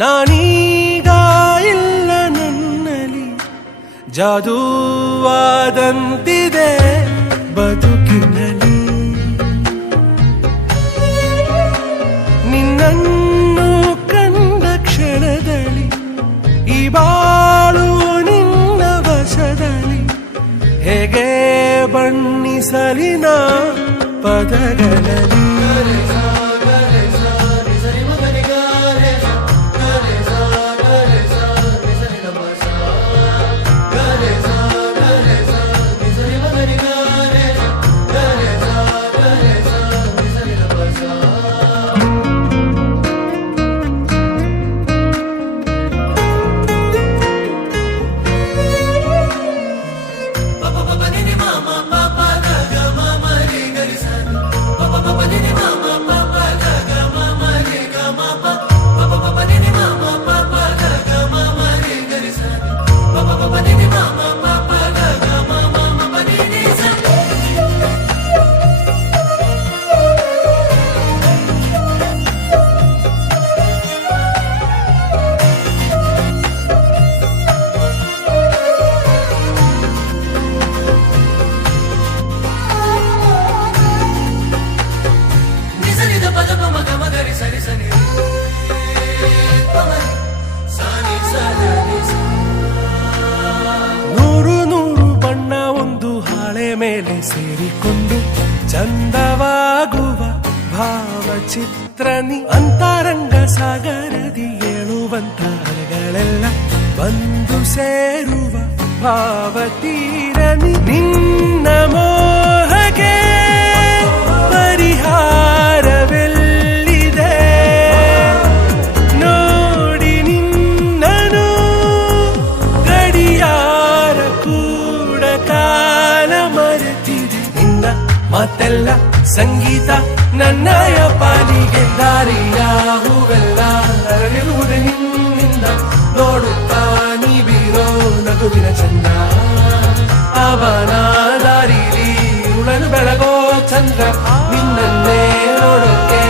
ನಾನೀಗ ಇಲ್ಲ ನನ್ನಲ್ಲಿ ಜಾದೂವಾದಂತಿದೆ ಬದುಕಿನಲ್ಲಿ ನಿನ್ನನ್ನು ಕಂಡ ಕ್ಷಣದಲ್ಲಿ ಈ ಬಾಳು ನಿನ್ನ ವಶದಲ್ಲಿ ಹೇಗೆ ಬಣ್ಣಿಸಲಿನ ಪದಗಳಲ್ಲಿ ನೂರು ನೂರು ಬಣ್ಣ ಒಂದು ಹಾಳೆ ಮೇಲೆ ಸೇರಿಕೊಂಡು ಚಂದವಾಗುವ ಭಾವಚಿತ್ರನಿ ಅಂತರಂಗ ಸಾಗರದಿ ಏಳುವಂತ ಅಲೆಗಳೆಲ್ಲ ಬಂದು ಸೇರುವ ಭಾವತೀರನಿ ನಿನ್ನ ಮೋಹಗೆ ಪರಿಹಾರವೆಲ್ಲಿದೆ ನೋಡಿ ನಿನ್ನನು ಗಡಿಯಾರ ಕೂಡ ಕಾಲ ಮರೆತಿದೆ ನಿನ್ನ ಮಾತೆಲ್ಲ ಸಂಗೀತ ನನ್ನಯ ಪಾಲಿಗೆ ದಾರಿಯ ಹೂವೆಲ್ಲ ಅರಳಿರುವುದು ನಿನ್ನಿಂದ ನೋಡುತ್ತಾ ನೀ ಬೀರೋ ನಗುವಿನ ಚಂದ ಅವನ ದಾರಿಲಿ ಉಳನು ಬೆಳಗೋ ಚಂದ್ರ ನಿನ್ನನ್ನೇ ನೋಡೋಕೆ